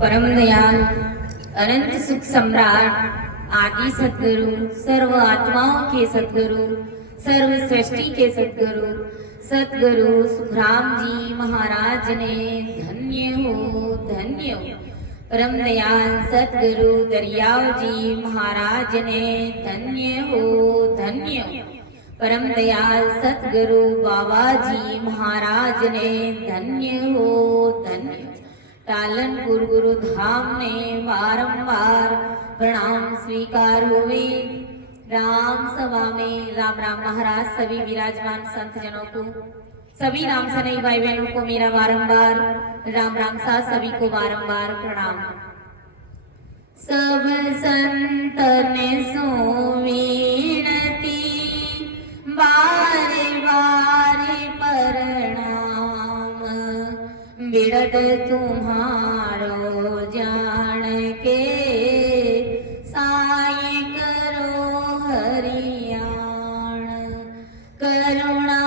परम दयाल अनंत सुख सम्राट आदि सद्गुरु सर्व आत्माओं के सद्गुरु सर्व सृष्टि के सद्गुरु सद्गुरु सुखराम जी महाराज ने धन्य हो परम दयाल सद्गुरु दरियाव जी महाराज ने धन्य हो परम दयाल सद्गुरु बाबा जी महाराज ने धन्य हो टालनपुर गुरु धाम ने बारंबार प्रणाम स्वीकार हुए। राम सभा में राम राम महाराज सभी विराजमान संत जनों को सभी राम सनई भाई बहनों को मेरा बारंबार राम राम सा सभी को बारंबार प्रणाम। सब संत ने सुविनती बारे बारे प्रणाम बिरद तुम्हारो जान के साय करो हरियाण करुणा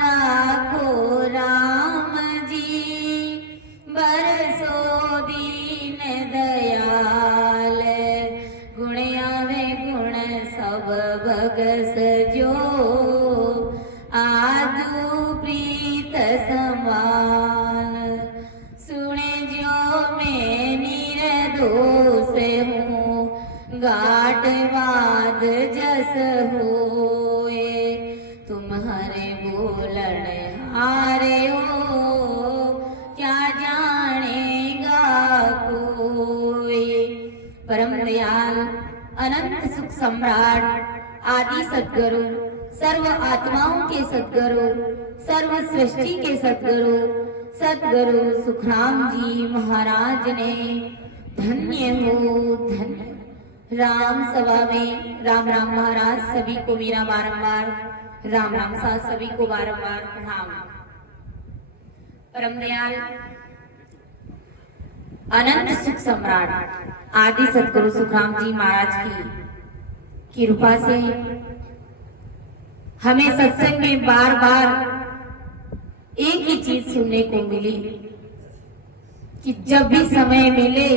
राखो राम जी बरसो दीन दयाल गुण आवे गुण सब भगस जो आदु प्रीत समान सुने जो मैं निर्दोष हूँ गाट वाद जस होए तुम्हारे बोलन हारे हो क्या जानेगा कोई। परम दयाल अनंत सुख सम्राट आदि सद्गुरु सर्व आत्माओं के सद्गुरु सर्व सृष्टि के सद्गुरु सद्गुरु सुखराम जी महाराज ने धन्य राम सभा में राम राम महाराज सभी को मेरा बारंबार राम राम सा सभी को बारंबार प्रणाम। परम दयाल अनंत सुख सम्राट आदि सद्गुरु सुखराम जी महाराज की कृपा से हमें सत्संग में बार बार एक ही चीज सुनने को मिली कि जब भी समय मिले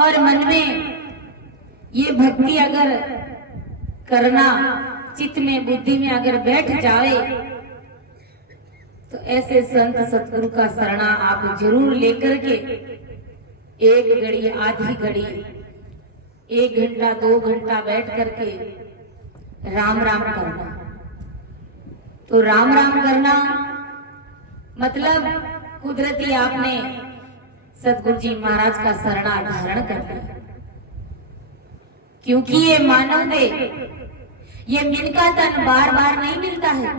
और मन में ये भक्ति अगर करना चित्त में बुद्धि में अगर बैठ जाए तो ऐसे संत सतगुरु का शरणा आप जरूर लेकर के एक घड़ी आधी घड़ी 1 घंटा 2 घंटा बैठ करके राम राम करना। तो राम राम करना मतलब कुदरती आपने सतगुरु जी महाराज का शरणा धारण कर लिया, क्योंकि ये मानव देह ये मिलका तन बार बार नहीं मिलता है।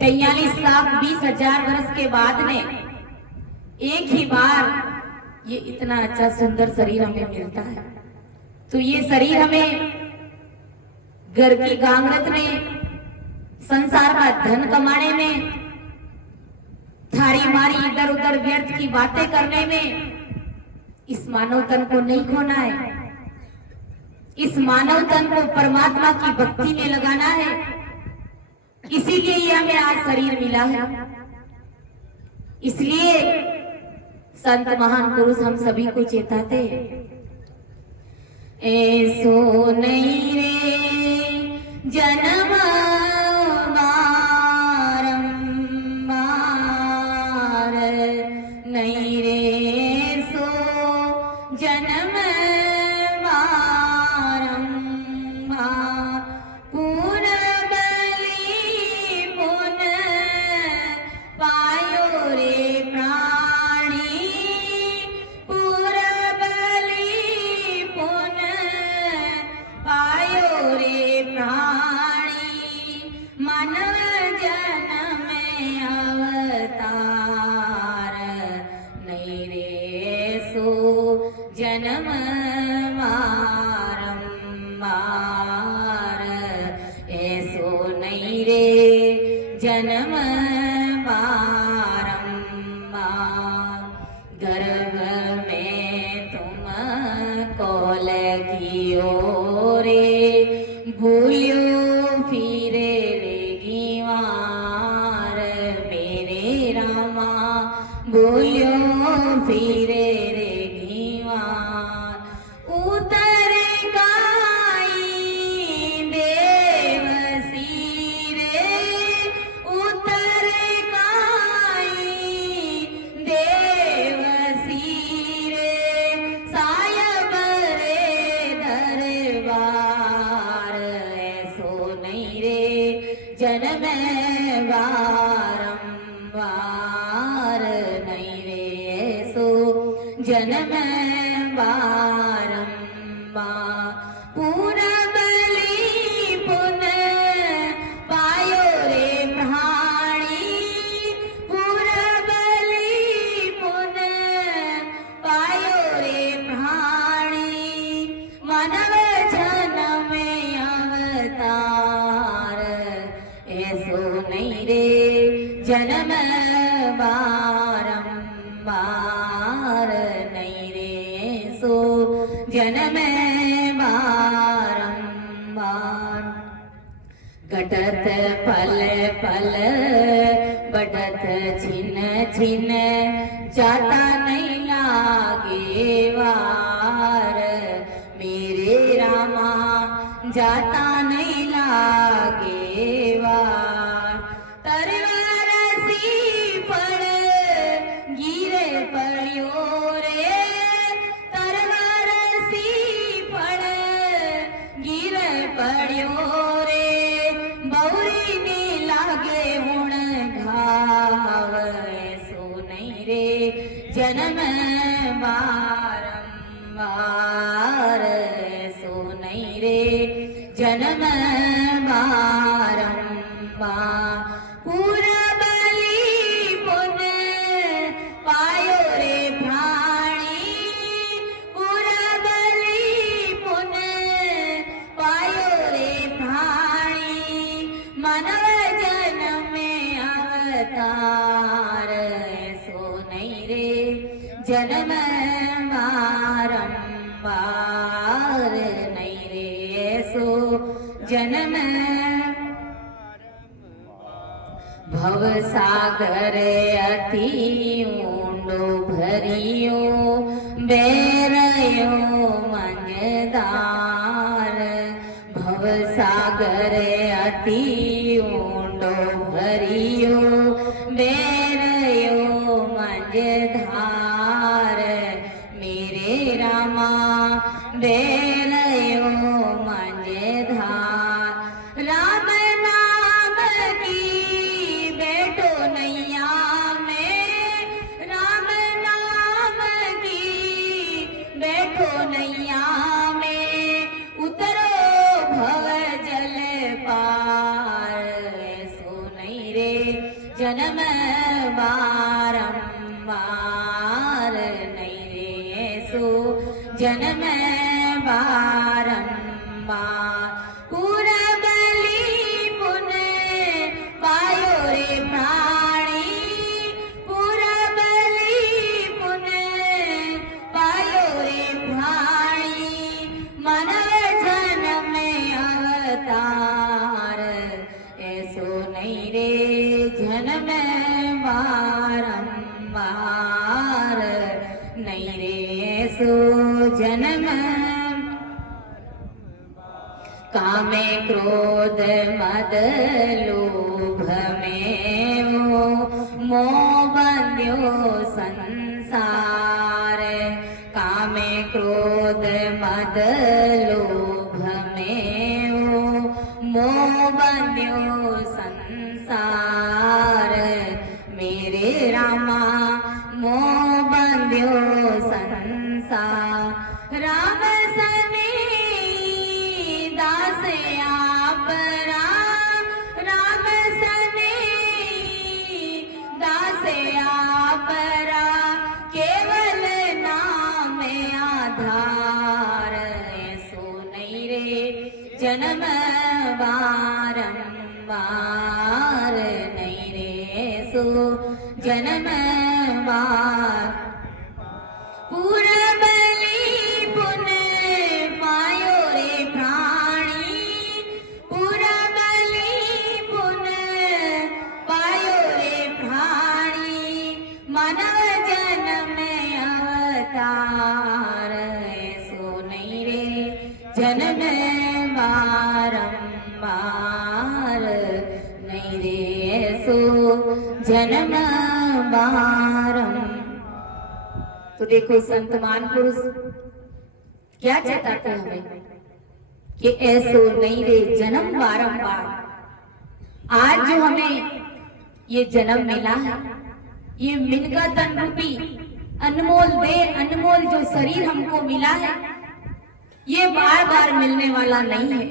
43,20,000 वर्ष के बाद में एक ही बार ये इतना अच्छा सुंदर शरीर हमें मिलता है। तो ये शरीर हमें घर की गांगरत में संसार का धन कमाने में थारी मारी इधर उधर व्यर्थ की बातें करने में इस मानव तन को नहीं खोना है। इस मानव तन को परमात्मा की भक्ति में लगाना है। इसीलिए ये हमें आज शरीर मिला है। इसलिए संत महान पुरुष हम सभी को चेताते ऐसो नहीं रे जन्म बारंबार नहीं रे सो जन्म बारंबार पुन बलि पुन पायो रे प्राणी पुर बलि पुन पायो रे प्राणी बोलियो फिरे रे घीवार उतरे काई देवसी रे उतरे काई देवसी रे सायब रे दरबार ऐसो नहीं रे जन्म बारंबार नहीं रे ऐसो जन्म बारंबार पूरबली पुन पायो रे प्राणी पूरबली पुन पायो रे प्राणी मानव जन्म अवतार ऐसो नहीं रे जन्म बारंबार नहीं रे ऐसो जन्म बारंबार घटत पल पल बढ़त छिन छिन जाता नहीं लागे वार मेरे रामा जाता नहीं लागे वार तरवर सी पर गिरे पड़ियो रे तरवर सी पर गिरे पड़ियो रे बौरी नी लागे हुण घाव ऐसो नहीं रे जन्म बारंबार ऐसो नहीं रे जन्म बारंबार पूरबली पुन पायो रे प्राणी पूरबली पुन पायो रे प्राणी मानव जन्म अवतार ऐसो नहीं रे जन्म बारंबार नहीं रे ऐसो जन्म भव सागर अति ऊंडो भरियो बेरयो मंजदार भव सागर अति ऊंडो भरियो बेरयो मंजधार मेरे रामा बेरयो मंजधार राम नाम की बैठो नैया में राम नाम की बैठो नैया में उतरो भव जल पार ऐसो नहीं रे जन्म बारंबार नहीं रे ऐसो जन्म बारंबार पूरबली पुन पायो रे प्राणी पूरबली पुन पायो रे प्राणी मानव जन्म अवतार ऐसो नहीं रे जन्म बारंबार नहीं रे ऐसो जन्म कामे क्रोध मद लोभ में मोह बंध्यो संसार कामे क्रोध मद लोभ में मोह बंध्यो संसार मेरे रामा मोह बंध्यो संसार राम सने दास आप राम सने दास आप केवल नाम आधार ऐसो नहीं रे जन्म बारंबार नहीं रे ऐसो जन्म बार पूरबली पुन पायो रे प्राणी पूरबली पुन पायो रे प्राणी मानव जन्म अवतार सो नहीं रे जन्म बारंबार नहीं रे सो जन्म बारंबार। तो देखो संत महापुरुष क्या चेताते हैं हमें कि ऐसो नहीं रे जन्म बारंबार। आज जो हमें ये जन्म मिला है, ये मिलका तन रूपी अनमोल देह, अनमोल जो शरीर हमको मिला है, ये बार बार मिलने वाला नहीं है।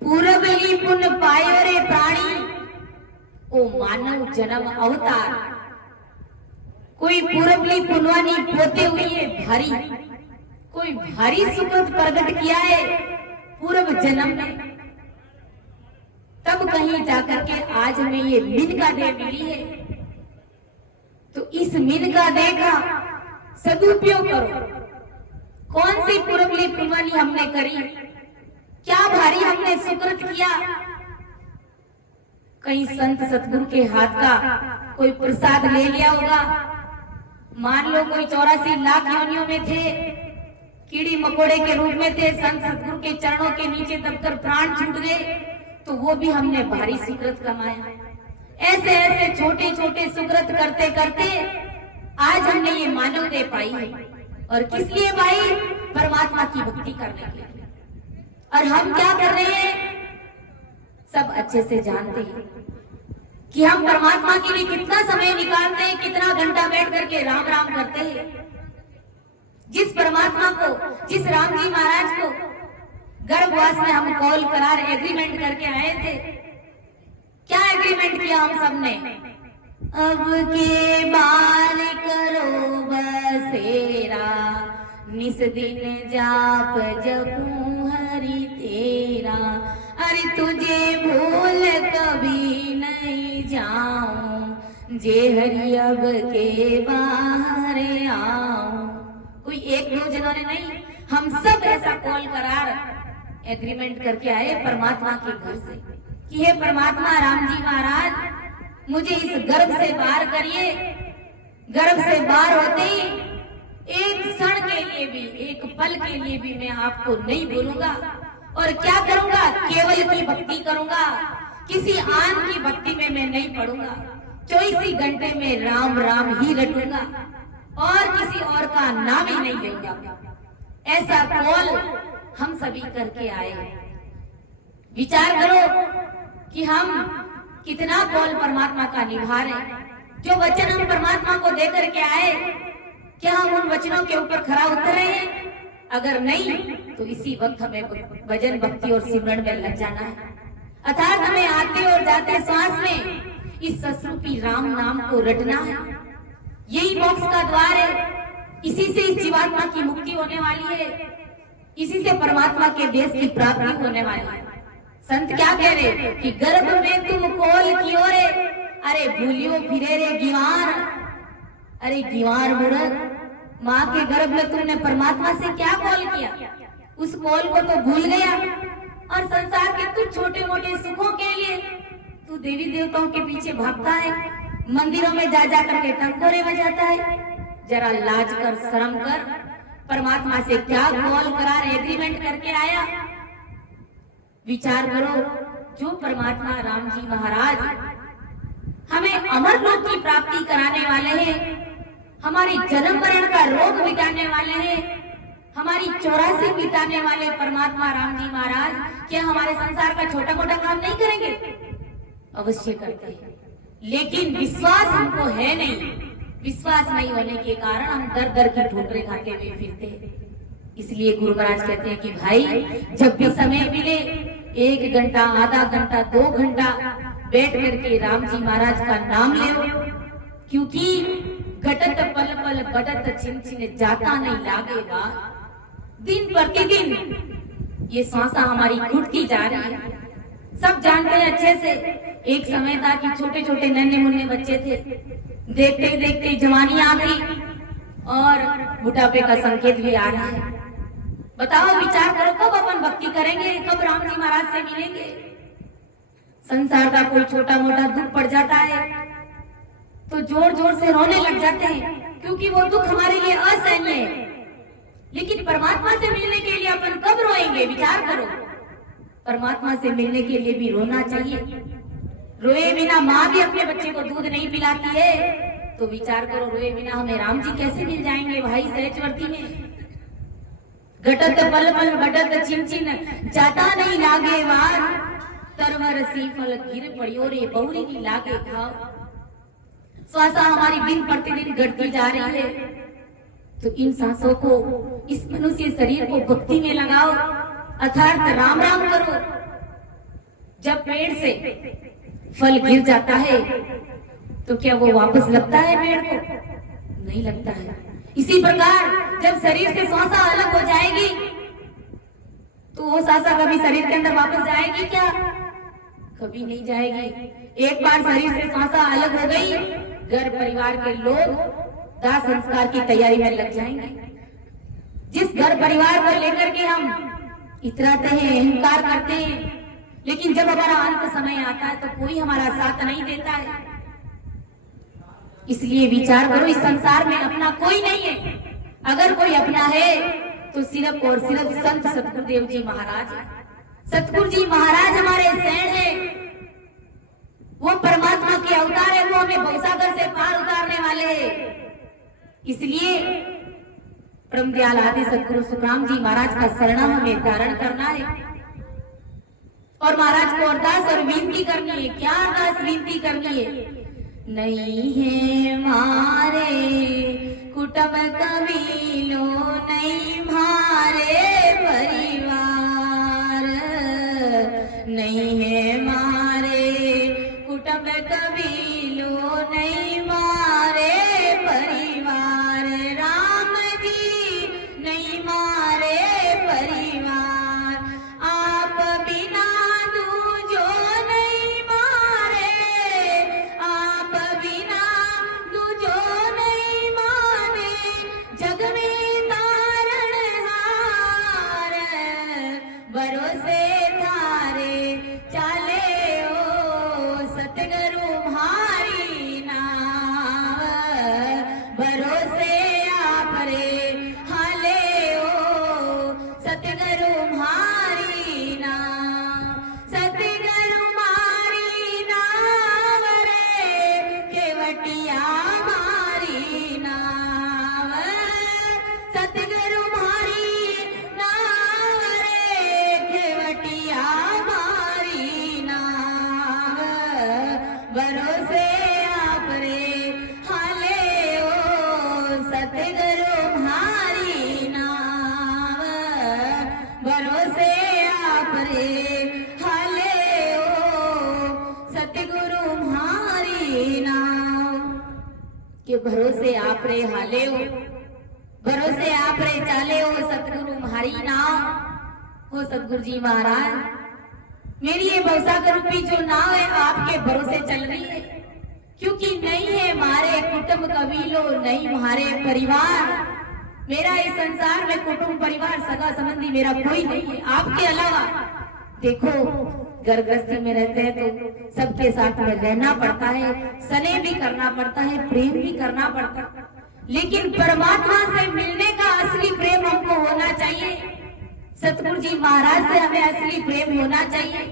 पूरब ही पुण्य पायो रे प्राणी, ओ मानव जन्म अवतार। कोई पूरबली पुनवानी पोते हुई है भारी, कोई भारी सुकृत प्रकट किया है पूर्व जन्म में, तब कहीं जाकर के आज हमें ये मिन का देह मिली है। तो इस मिन का देह का सदुपयोग करो। कौन सी पूर्वली पुनवानी हमने करी, क्या भारी हमने सुकृत किया। कहीं संत सतगुरु के हाथ का कोई प्रसाद ले लिया होगा। मान लो कोई 84 लाख योनियों में थे, कीड़ी मकोड़े के रूप में थे, संत सतगुरु के चरणों के नीचे दबकर प्राण छूट गए, तो वो भी हमने भारी सुकृत कमाया। ऐसे ऐसे छोटे छोटे सुकृत करते करते आज हमने ये मानव देह पाई है। और किस लिए पाई? परमात्मा की भक्ति करने के लिए। और हम क्या कर रहे हैं, सब अच्छे से जानते हैं कि हम परमात्मा के लिए कितना समय निकालते हैं, कितना घंटा बैठ करके राम राम करते हैं। जिस परमात्मा को, जिस राम जी महाराज को गर्भवास में हम कॉल करार एग्रीमेंट करके आए थे, क्या एग्रीमेंट किया हम सबने? अब के बार करो बसेरा, निस दिन जाप जपू हरि तेरा। अरे तुझे भूल कभी नहीं जाऊं, जे हरि अब के बाहर आऊं। कोई एक दो जनों ने नहीं, हम सब ऐसा कॉल करार एग्रीमेंट करके आए परमात्मा के घर से कि हे परमात्मा राम जी महाराज, मुझे इस गर्भ से बाहर करिए। गर्भ से बाहर होते ही एक क्षण के लिए भी, एक पल के लिए भी मैं आपको नहीं भूलूंगा। और क्या करूंगा? केवल की भक्ति करूंगा, किसी आन की भक्ति में मैं नहीं पड़ूंगा। 24 घंटे में राम राम ही रटूंगा और किसी और का नाम ही नहीं लूंगा। ऐसा कॉल हम सभी करके आए। विचार करो कि हम कितना कॉल परमात्मा का निभा रहे। जो वचन हम परमात्मा को दे करके आए, क्या हम उन वचनों के ऊपर खरा उतर रहे हैं? अगर नहीं तो इसी वक्त हमें भजन भक्ति और सिमरन में लग जाना है। अर्थात हमें आते और जाते श्वास में इस ससरूपी राम नाम को रटना है। यही मोक्ष का द्वार है। इसी से इस जीवात्मा की मुक्ति होने वाली है, इसी से परमात्मा के देश की प्राप्ति होने वाली है। संत क्या कह रहे कि गर्भ में तुम कॉल कियो रे, अरे भूलियो फिरे रे गिवार। अरे गिवार मूर्ख, माँ के गर्भ में तुमने परमात्मा से क्या कॉल किया? उस कॉल को तो भूल गया और संसार के कुछ छोटे मोटे सुखों के लिए तू देवी देवताओं के पीछे भागता है, मंदिरों में जा जा करके टंकोरे बजाता है। जरा लाज कर, शर्म कर, परमात्मा से क्या कॉल करार एग्रीमेंट करके आया। विचार करो, जो परमात्मा राम जी महाराज हमें अमर लोक की प्राप्ति कराने वाले हैं, हमारी जन्म मरण का रोग मिटाने वाले हैं, हमारी 84 मिटाने वाले परमात्मा राम जी महाराज क्या हमारे संसार का छोटा मोटा काम नहीं करेंगे? अवश्य करते हैं, लेकिन विश्वास हमको है नहीं। विश्वास नहीं होने के कारण हम दर दर की ठोकरे खाते हुए फिरते हैं। इसलिए गुरु महाराज कहते हैं कि भाई जब भी समय मिले 1 घंटा, आधा घंटा, 2 घंटा बैठ करके राम जी महाराज का नाम ले, क्योंकि घटत पल पल बटत छिन छिन जाता नहीं लागे बा। दिन प्रतिदिन ये सांसा हमारी घुटती जा रही है। सब जानते हैं अच्छे से, एक समय था कि छोटे छोटे नन्हे मुन्ने बच्चे थे, देखते देखते जवानी आ गई और बुढ़ापे का संकेत भी आ रहा है। बताओ, विचार करो, कब अपन भक्ति करेंगे, कब राम जी महाराज से मिलेंगे? संसार का कोई छोटा मोटा दुख पड़ जाता है तो जोर जोर से रोने लग जाते हैं, क्योंकि वो दुख हमारे लिए असहनीय है। लेकिन परमात्मा से मिलने के लिए अपन कब रोएंगे? विचार करो। परमात्मा से मिलने के लिए भी रोना चाहिए। रोए बिना माँ भी अपने बच्चे को दूध नहीं पिलाती है, तो विचार करो रोए बिना हमें राम जी कैसे मिल जाएंगे भाई सहजवर्ती में। घटत पल पल बढ़त चिंचिन जाता नहीं लागे वार, तरवर सी फल गिर पड़ियो रे बहुरी की लागे घाव। श्वासा हमारी दिन प्रतिदिन घटती जा रही है, तो इन सांसों को, इस मनुष्य शरीर को भक्ति में लगाओ, अर्थात राम राम करो। जब पेड़ से फल गिर जाता है तो क्या वो वापस लगता है पेड़ को? नहीं लगता है। इसी प्रकार जब शरीर से श्वासा अलग हो जाएगी तो वो श्वासा कभी शरीर के अंदर वापस जाएगी क्या? कभी नहीं जाएगी। एक बार शरीर से श्वासा अलग हो गई, घर परिवार के लोग दाह संस्कार की तैयारी में लग जाएंगे। जिस घर परिवार को लेकर के हम इतराते हैं, अहंकार करते हैं, लेकिन जब हमारा अंत समय आता है तो कोई हमारा साथ नहीं देता है। इसलिए विचार करो, इस संसार में अपना कोई नहीं है। अगर कोई अपना है तो सिर्फ और सिर्फ संत सतगुरुदेव जी महाराज है। सतगुरु जी महाराज हमारे शरण है, वो परमात्मा के अवतार है, वो हमें भवसागर से पार उतारने वाले हैं। इसलिए परम दयाल आदि सतगुरु सुखराम जी महाराज का शरणा हमें धारण करना है और महाराज को अरदास और विनती करनी है। क्या अरदास विनती करनी है? नहीं है मारे कुटुंब कबीलो, नहीं मारे परिवार, नहीं है मारे कुटुंब कबीलो, नहीं मारे परिवार, राम जी नहीं मारे परिवार, आप बिना दूजो नहीं मारे, आप बिना दूजो नहीं माने, जग में तारणहार, भरोसे थारे चाले ओ सतगुरु म्हारी नाव, भरोसे आप रे हाले ओ सतगुरु म्हारी नाव, सतगुरु म्हारी नाव रे केवटिया म्हारी नाव, सतगुरु म्हारी नाव रे केवटिया म्हारी नाव, भरोसे आप रे हाले ओ सतगुरु म्हारी नाव, भरोसे आप रे हाले ओ सतगुरु म्हारी नाव, के भरोसे आप रे हाले ओ, भरोसे आप रे चाले ओ सतगुरु म्हारी नाव। हो सतगुरु जी महाराज, मेरी ये भवसागर रूपी जो नाव है आपके भरोसे चल रही है, क्योंकि नहीं है मारे कुटुंब कबीलो, नहीं मारे परिवार। मेरा इस संसार में कुटुंब परिवार सगा संबंधी मेरा कोई नहीं है आपके अलावा। देखो घर गृहस्थी में रहते हैं तो सबके साथ में रहना पड़ता है, स्नेह भी करना पड़ता है, प्रेम भी करना पड़ता है, लेकिन परमात्मा से मिलने का असली प्रेम हमको होना चाहिए। सतगुरु जी महाराज से हमें असली प्रेम होना चाहिए,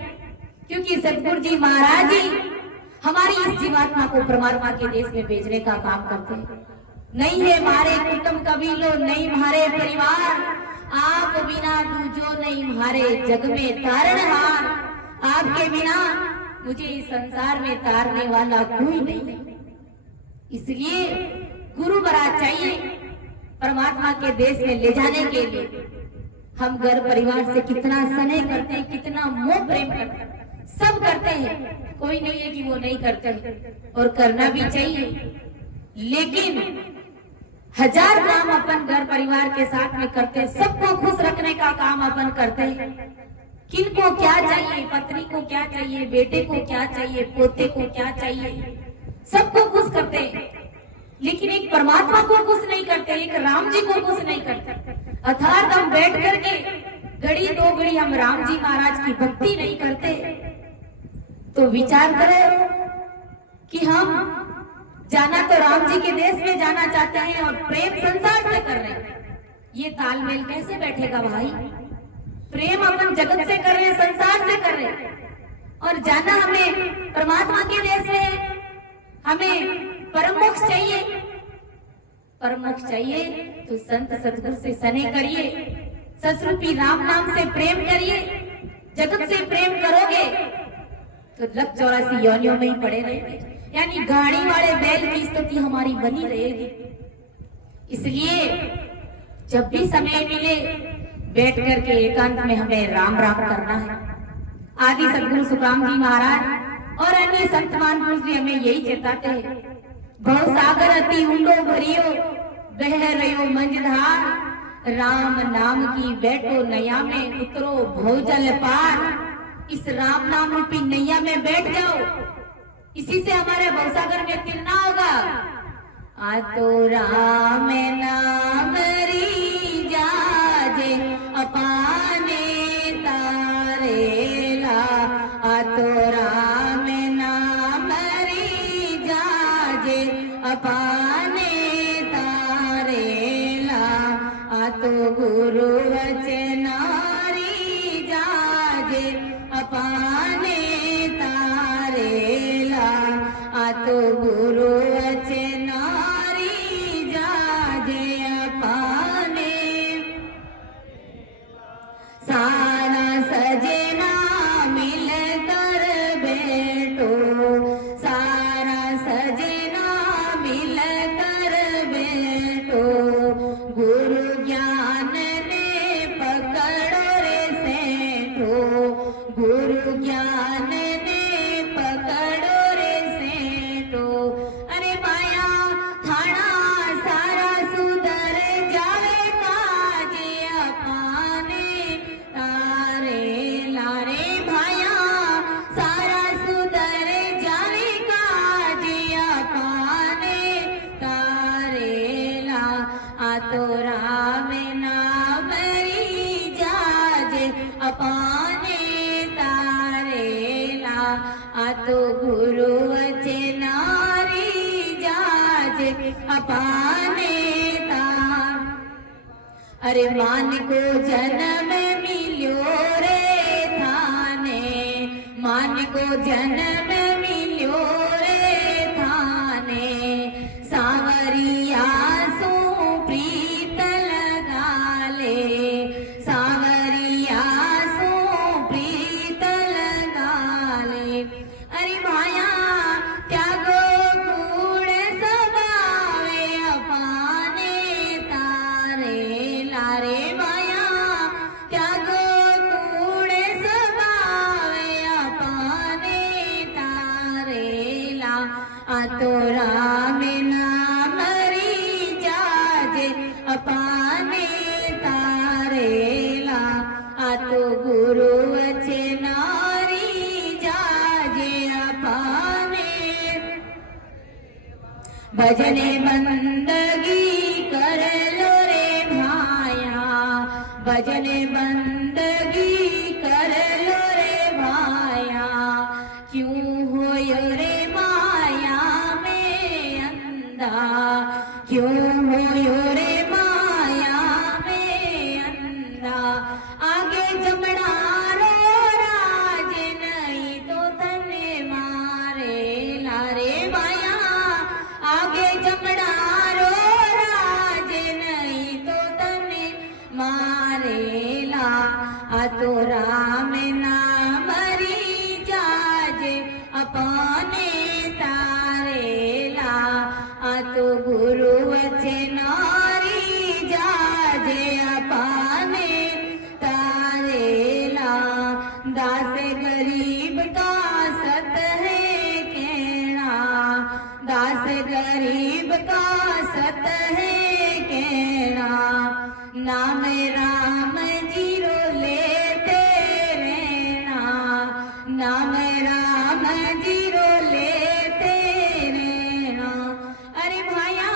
क्योंकि सतगुरु जी महाराज ही हमारी इस जीवात्मा को परमात्मा के देश में भेजने का काम करते हैं। नहीं है मारे कुटुंब कबीलो, नहीं मारे परिवार, आप बिना दूजो नहीं मारे जग में तारणहार, आपके बिना मुझे इस संसार में तारने वाला कोई नहीं। इसलिए गुरु महाराज चाहिए परमात्मा के देश में ले जाने के लिए। हम घर परिवार से कितना स्नेह करते हैं, कितना मोह प्रेम करते हैं, सब करते हैं, कोई नहीं है कि वो नहीं करते हैं, और करना भी चाहिए। लेकिन हजार काम अपन घर परिवार के साथ में करते हैं, सबको खुश रखने का काम अपन करते हैं। किनको क्या चाहिए, पत्नी को क्या चाहिए, बेटे को क्या चाहिए, पोते को क्या चाहिए, सबको खुश करते हैं, लेकिन एक परमात्मा को खुश नहीं करते, एक राम जी को खुश नहीं करते। अर्थात हम बैठ करके घड़ी दो घड़ी हम राम जी महाराज की भक्ति नहीं करते, तो विचार करें कि हम जाना तो राम जी के देश में जाना चाहते हैं और प्रेम संसार से कर रहे हैं। ये तालमेल कैसे बैठेगा भाई? प्रेम अपन जगत से कर रहे हैं, संसार से कर रहे हैं, और जाना हमें परमात्मा के देश में। हमें परम मोक्ष चाहिए। परम मोक्ष चाहिए तो संत सतगुरु से सने करिए, ससरूपी राम नाम से प्रेम करिए। जगत से प्रेम करोगे तो लख 84 योनियों में ही पड़े रहेंगे, यानी गाड़ी वाले बैल की स्थिति हमारी बनी रहेगी। इसलिए जब भी समय मिले बैठ करके एकांत में हमें राम राम करना है। आदि सदगुरु सुखराम जी महाराज और अन्य संत महापुरुष जी हमें यही चेताते हैं, भव सागर अति ऊंडो भरियो, बह रयो मंझधार, राम नाम की बैठो नैया में, उतरो भवजल पार। इस राम नाम रूपी नैया में बैठ जाओ, इसी से हमारे भवसागर में तिरना होगा। आ तो राम नाम री जाजे अपाने तारेला, आ तो राम नाम री जाजे अपाने तारेला, आ तो गुरु वचनारी जाजे अपाने तारेला, आ तो गुरु वचनारी जाजे अपाने। सारा सजना मिलकर बैठो, सारा सजना मिलकर बैठो, गुरु ज्ञान ने पकड़ो रे सेठो, गुरु ज्ञान ने पकड़ो रे सेठो। अरे माया थाना सारा सुधर जावे काजे अपाने तारे लारे, भाया सारा सुधर जावे काजे अपाने तारे ला, आ तो राम नाम री जाजे अपाने तारे ला, आ तो गुरु वचनारी जाजे अपाने तार। अरे मान को जन्म मिल्यो रे थाने, मान को जन्म मिल्यो रे थाने, सांवरिया सो प्रीत लगा ले, सांवरिया सो प्रीत लगा ले। अरे भाया त्यागो कूड़ सबावे अपाने तारे लारे, भाया त्यागो कूड़ सबावे अपाने तारे ला, आ तो राम नाम री जाजे अपाने तारे ला, आ तो गुरु वचनारी जाजे अपाने। भजने बंदगी कर लो रे भाया, भजने बंदगी कर लो रे भाया, क्यों होयो रे माया में अंधा, क्यों होयो रे माया में अंधा। आगे जमना रो राज नहीं तो तने मारे लारे, माया आगे जमना रो राज नहीं तो तने मारे ला, आ तो राम नाम री जाजे अपाने तारे ला, आ तो गुरु वचनारी जाजे अपाने तारे ला। दास गरीब का सत है कहना, दास गरीब का सत है कहना, नाम राम जीरो लेते रहना, नाम राम जीरो लेते रहना। अरे भाया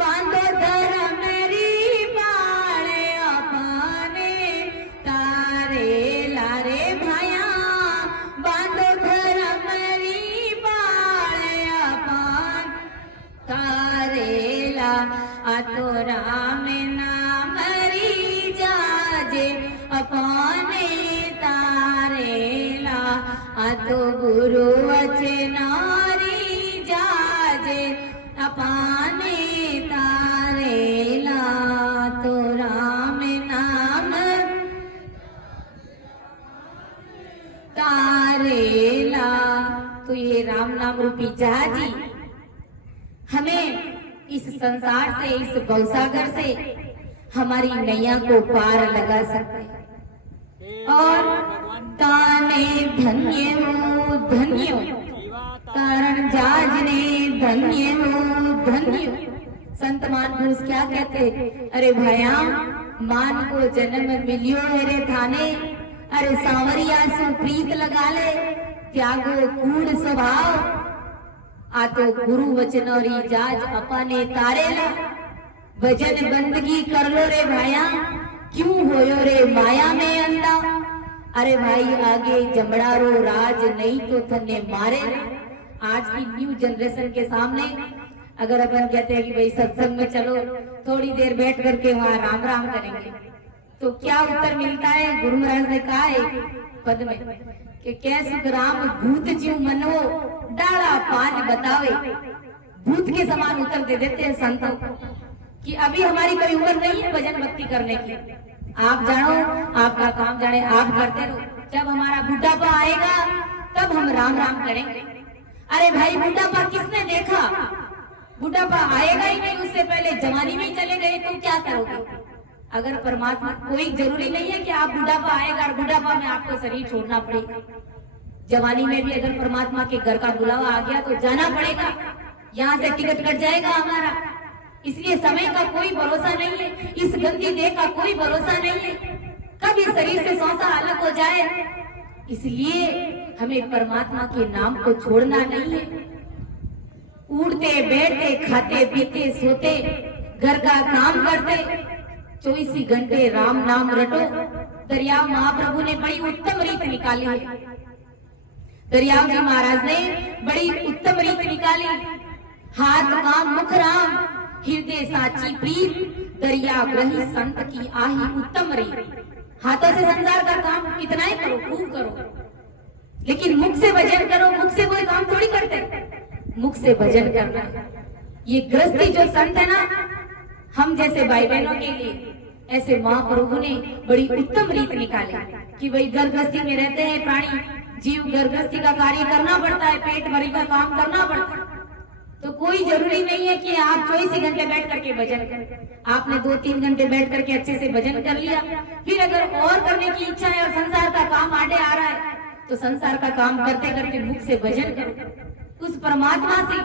बांधो धर्म री बाड़े अपाने तारे लारे, भाया बांधो धर्म री बाड़े अपान तारेला आ तो राम नाम री जाजे अपने तारेला आ तो गुरु वचनारी जाजे अपने तारेला तो राम नाम तारेला। तो ये राम नाम रूपी जहाजी हमें इस संसार से, इस भवसागर से हमारी नैया को पार लगा सकते हैं। और ताने धन्य हो धन्य कारण जाज ने धन्य हो धन्य। संत महापुरुष क्या कहते, अरे भया मान को जन्म मिलियो रे थाने, अरे सांवरिया सु प्रीत लगा ले त्यागो कूड़ स्वभाव आ तो गुरु वचन और जाज अपने तारेला। भजन बंदगी कर लो रे भाया क्यों होयो रे माया में अंधा। अरे भाई आगे जमड़ारो राज नहीं तो थने मारे। आज की न्यू जनरेशन के सामने अगर अपन कहते हैं कि भाई सत्संग में चलो थोड़ी देर बैठ करके वहां राम राम करेंगे, तो क्या उत्तर मिलता है? गुरु महाराज ने कहा है पद में कि कैसे ग्राम भूत जीव मनो डाला पान बतावे। भूत के समान उत्तर दे देते हैं संतों कि अभी हमारी कोई उम्र नहीं है भजन भक्ति करने की। आप जानो, आपका काम जाने, आप करते रहो। जब हमारा बुढ़ापा आएगा तब हम राम राम करेंगे। अरे भाई बुढ़ापा किसने देखा? बुढ़ापा आएगा ही नहीं, उससे पहले जवानी में चले गए तो क्या करोगे? अगर परमात्मा, कोई जरूरी नहीं है कि आप बुढ़ापा आएगा और बुढ़ापा में आपको शरीर छोड़ना पड़ेगा। जवानी में भी अगर परमात्मा के घर का बुलावा आ गया तो जाना पड़ेगा, यहाँ से टिकट कट जाएगा हमारा। इसलिए समय का कोई भरोसा नहीं है, इस गंदी देह का कोई भरोसा नहीं है, कब इस शरीर से सांसा अलग हो जाए। इसलिए हमें परमात्मा के नाम को छोड़ना नहीं है। उड़ते बैठते खाते पीते सोते घर का काम करते 24 घंटे राम नाम रटो। दरियाव महाप्रभु ने बड़ी उत्तम रीत निकाली है। दरियाव जी महाराज ने बड़ी उत्तम रीत निकाली। हाथ काम मुख राम हृदय साची प्रीत दरिया ग्रही संत की आही उत्तम रीत। हाथों से संसार का काम कितना ही करो, खूब करो, लेकिन मुख से भजन करो। मुख से कोई काम थोड़ी करते, मुख से भजन करना। ये गृहस्थी जो संत है ना, हम जैसे भाई बहनों के लिए ऐसे महाप्रभु ने बड़ी उत्तम रीत निकाली कि भाई घर गृहस्थी में रहते हैं प्राणी जीव, घर गृहस्थी का कार्य करना पड़ता है, पेट भरी का काम करना पड़ता है। तो कोई जरूरी नहीं है कि आप 24 घंटे बैठ करके भजन करें। आपने 2-3 घंटे बैठ करके अच्छे से भजन कर लिया, फिर अगर और करने की इच्छा है और संसार का काम आड़े आ रहा है तो संसार का काम करते करते मुख से भजन करो। उस परमात्मा से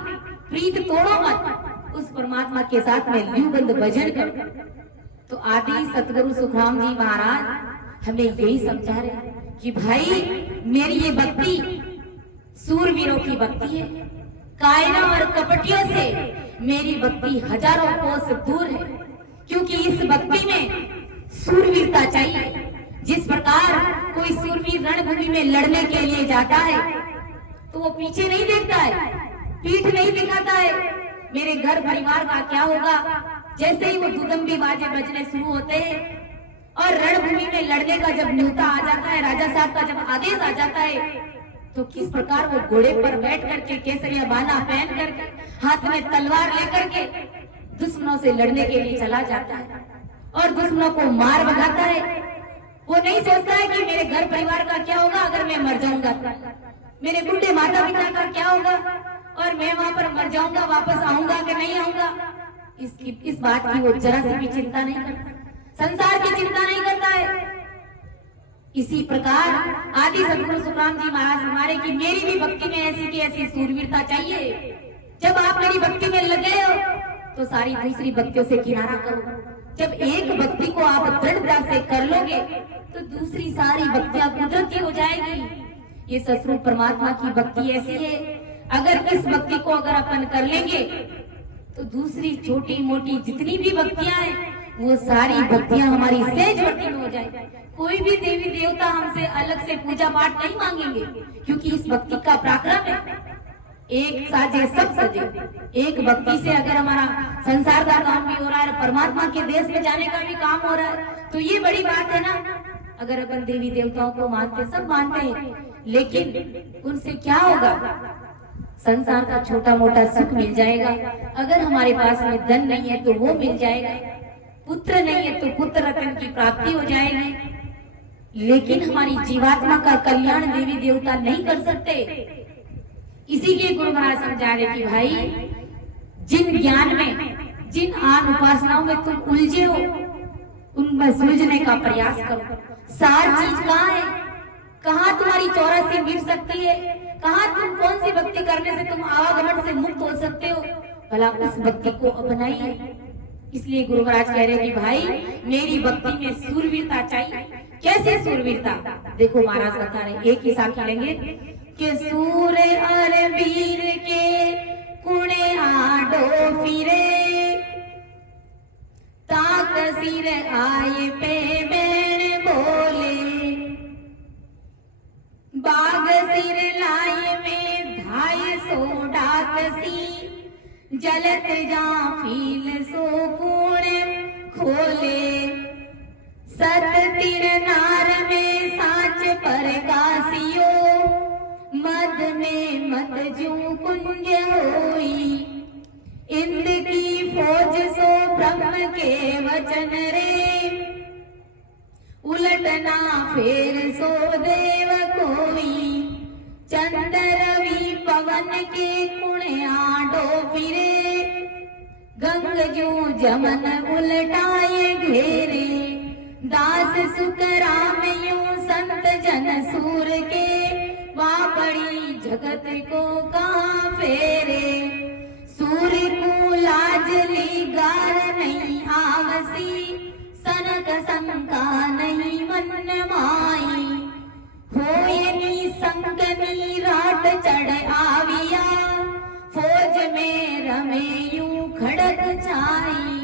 प्रीत तोड़ो मत, उस परमात्मा के साथ में ल्यूबंद भजन करो। तो आदि सतगुरु सुखराम जी महाराज हमें यही समझा रहे कि भाई मेरी ये भक्ति सूरवीरों की भक्ति है, कायरों और कपटियों से मेरी भक्ति हजारों कोस दूर है। क्योंकि इस भक्ति में सूरवीरता चाहिए। जिस प्रकार कोई सूरवीर रणभूमि में लड़ने के लिए जाता है तो वो पीछे नहीं देखता है, पीठ नहीं दिखाता है, मेरे घर परिवार का क्या होगा। जैसे ही वो दुदंबी बाजे बजने शुरू होते हैं और रणभूमि में लड़ने का जब न्योता आ जाता है, राजा साहब का जब आदेश आ जाता है, तो किस प्रकार वो घोड़े पर बैठ करके केसरिया बाना पहन करके हाथ में तलवार लेकर के दुश्मनों से लड़ने के लिए चला जाता है और दुश्मनों को मार भगाता है। वो नहीं सोचता है कि मेरे घर परिवार का क्या होगा अगर मैं मर जाऊंगा, मेरे बूढ़े माता पिता का क्या होगा और मैं वहां पर मर जाऊंगा, वापस आऊंगा कि नहीं आऊंगा। इस बात की वो जरा सी भी चिंता नहीं करता, संसार की चिंता नहीं करता है। इसी प्रकार आदि सतगुरु सुखराम जी महाराज हमारे की मेरी भी भक्ति में ऐसी की ऐसी सूरवीरता चाहिए। जब आप मेरी भक्ति में लग गए हो तो सारी दूसरी भक्तियों से किनारा करो। जब एक भक्ति को आप दृढ़ता से कर लोगे तो दूसरी सारी भक्तियां कुदरती हो जाएगी। ये सतगुरु परमात्मा की भक्ति ऐसी है, अगर इस भक्ति को अगर अपन कर लेंगे तो दूसरी छोटी मोटी जितनी भी भक्तियां हैं वो सारी भक्तियां हमारी सहजवती में हो जाए। कोई भी देवी देवता हमसे अलग से पूजा पाठ नहीं मांगेंगे क्योंकि इस भक्ति का पराक्रम है। एक साजे सब सजे। एक भक्ति से अगर हमारा संसार का काम भी हो रहा है, परमात्मा के देश में जाने का भी काम हो रहा है, तो ये बड़ी बात है ना। अगर अपन देवी देवताओं को मानते, सब मानते हैं, लेकिन उनसे क्या होगा? संसार का छोटा मोटा सुख मिल जाएगा। अगर हमारे पास में धन नहीं है तो वो मिल जाएगा, पुत्र नहीं है तो पुत्र रत्न की प्राप्ति हो जाएगी, लेकिन हमारी जीवात्मा का कल्याण देवी देवता नहीं कर सकते। इसीलिए गुरु महाराज समझा रहे कि भाई, जिन ज्ञान में, जिन आन उपासनाओं में तुम उलझे हो, उनमें सुलझने का प्रयास करो। सार चीज कहाँ है? कहाँ तुम्हारी चौरासी मिट सकती है? कहाँ तुम कौन सी भक्ति करने से तुम आवागमन से मुक्त हो सकते हो? भला उस भक्ति को अपनाइए। इसलिए गुरु महाराज कह रहे हैं कि भाई, मेरी भक्ति में सूरवीरता चाहिए। कैसे सूरवीरता? देखो महाराज बता रहे, एक ही साथ लेंगे कि सूर और वीर के कुणे आडो फिरे, ताक सिर आए पे बैण बोले, बाग सिर लाए में धाय सो डाकसी, जलत जा फील सो गुण खोले, सत तिर नार में साच पर कासियो, मद में मत जू कुंज होई, इंद की फौज सो ब्रह्म के वचन रे, उलटना फेर सो देव कोई, चंद रवि पवन के कुणे आडो फिरे, गंग जू जमन उलटाए घेरे, दास सुख राम यूं संत जन सूर के, वापड़ी जगत को कहाँ फेरे, सूर्य को लाज ली गार नहीं आवसी, सनक शंका नहीं मन माई, होयनी संकनी राट चढ़ आविया, फौज में रमे यूं खड़क छाई,